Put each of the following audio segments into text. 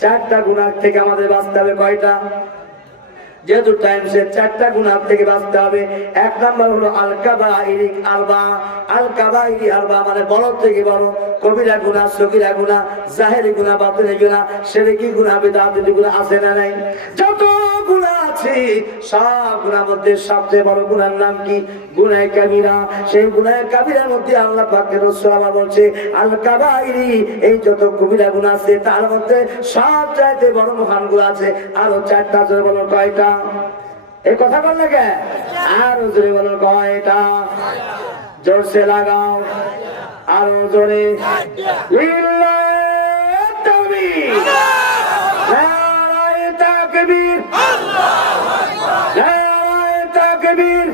চারটা গুনাহ থেকে আমাদের বাঁচতে হবে। কয়টা? যেহেতু টাইম সে চারটা গুনাহ থেকে বাঁচতে হবে। এক নাম্বার হলো আল কাবাইরি আরবা। আল কাবাইরি আরবা মানে বড় থেকে বড়, কবিরা গুনাহ, সগীরা গুনাহ, জাহেরি গুনাহ, বাতিনি গুনাহ, শিরকি গুনাহ, বিদআতি গুনাহ আছে না নাই? যত গুনাহ আছে সব গুনাহের মধ্যে সবচেয়ে বড় গুনাহের নাম কি? গুনাহে কাবীরা। সেই গুনাহে কাবীরার মধ্যে আল্লাহ পাকের রাসূল বলছে আল কাবাইরি, এই যত কবিরা গুনাহ আছে তার মধ্যে সবচাইতে বড় মহান গুনাহ আছে। আরো চারটা জোরে বলো কয়টা? এই কথা বল না কে? আরো জোরে বলো কয়টা? জোরসে লাগাও আরো জোরে। লিল্লাহি তাকবীর, নারায়ে তাকবীর, নারায়ে তাকবীর।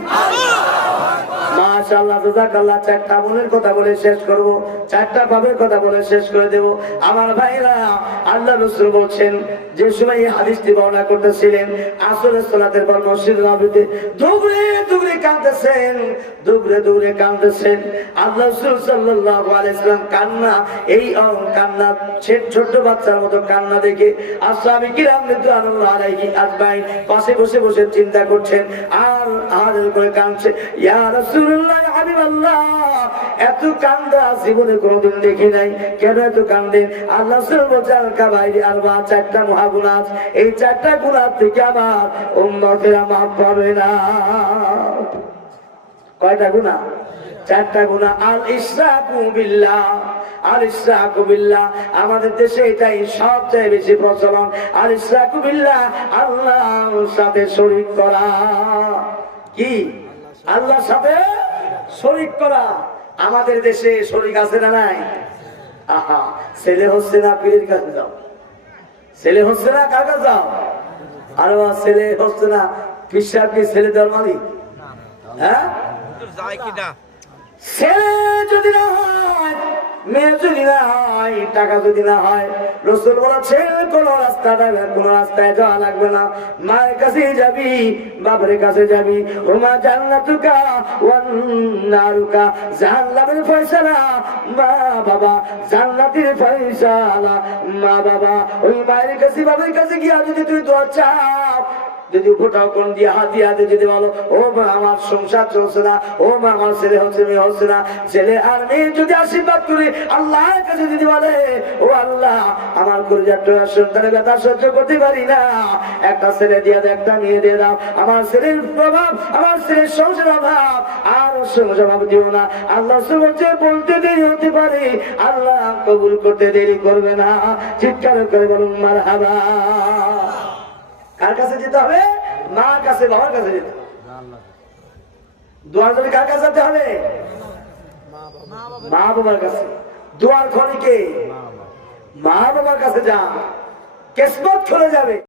মাশাআল্লাহ, জাযাকাল্লাহ। চারটা মনের কথা বলে শেষ করব, চারটা ভাবের কথা বলে শেষ করে দেব। আমার ভাইরা, আল্লাহ রাসূল বলছেন যে সময় এই হাদিসটি বর্ণনা করতেছিলেন, আসরের সালাতের পর মসজিদ নববীতে দৌড়ে দৌড়ে কাঁদতেছেন, দৌড়ে দৌড়ে কাঁদতেছেন। আল্লাহ রাসূল সাল্লাল্লাহু আলাইহি সাল্লাম কান্না, এই কান্না ছোট বাচ্চার মতো কান্না দেখে আসহাবে কিরাম রিদওয়ানুল্লাহি আলাইহিম আজমাইন পাশে বসে বসে চিন্তা করছেন আর আহার করে কাঁদছে। ইয়া রাসূলুল্লাহ, ইয়া হাবিবাল্লাহ, এত কান্দা জীবনে কোনোদিন দেখি নাই, কেন এত কান্দেন? আল্লাহ রাসূল বলেন আল কাবাইরি আরবা, চারটা মহাগুনাহ, এই চারটা গুনাহ থেকে আমার উম্মতেরা মাফ পাবে না। কয়টা গুনাহ? চারটা গুনাহ। আল ইশরাকু বিল্লাহ, আল ইশরাকু বিল্লাহ, আমাদের দেশে এটাই সবচেয়ে বেশি প্রচলন। আল ইশরাকু বিল্লাহ, আল্লাহর সাথে শরীক করা। কি? আল্লাহর সাথে শরীক করা। আমাদের দেশে শরীক আছে না নাই? আহা, ছেলে হচ্ছে না পীরের কাছে যাও, ছেলে হচ্ছে না কার কাছে যাও? আর ছেলে হচ্ছে না পিসাব কি ছেলে দেওয়ার মালিক? হ্যাঁ, ছেলে যদি না হয়, মেয়ে যদি না হয়, টাকা যদি না হয়, রাসূল বলেছেন কোন রাস্তায় যাওয়া লাগবে না, মায়ের কাছে যাবি, বাবার কাছে যাবি। ওমা জান্নাতুকা ওয়ান নারুকা, জান্নাতের ফয়সালা মা বাবা, জান্নাতের ফয়সালা মা বাবা। ওই মায়ের কাছে বাবার কাছে গিয়া যদি তুই দোয়া চাও, যদি ফোটাও কোন দিয়ে হাত দিয়ে হাতে যদি বলো ও মা আমার সংসার চলছে না, ও মা আমার ছেলে হচ্ছে মেয়ে হচ্ছে না, ছেলে আর মেয়ে যদি আশীর্বাদ করে আল্লাহর কাছে যদি বলে ও আল্লাহ আমার কলিজার সন্তানের ব্যথা সহ্য করতে পারি না, একটা ছেলে দিয়ে দাও, একটা মেয়ে দিয়ে দাও, আমার ছেলের প্রভাব, আমার ছেলের সংসার অভাব আর সংসার অভাব দিও না। আল্লাহ বলছে বলতে দেরি হতে পারে, আল্লাহ কবুল করতে দেরি করবে না। চিৎকার করে বলুন মারহাবা। কার কাছে যেতে হবে? মার কাছে, বাবার কাছে যেতে হবে। দোয়ার জন্য কার কাছে যেতে হবে? মা বাবার কাছে। দোয়ার খনিকে মা বাবার কাছে যা, কিসমত খুলে যাবে।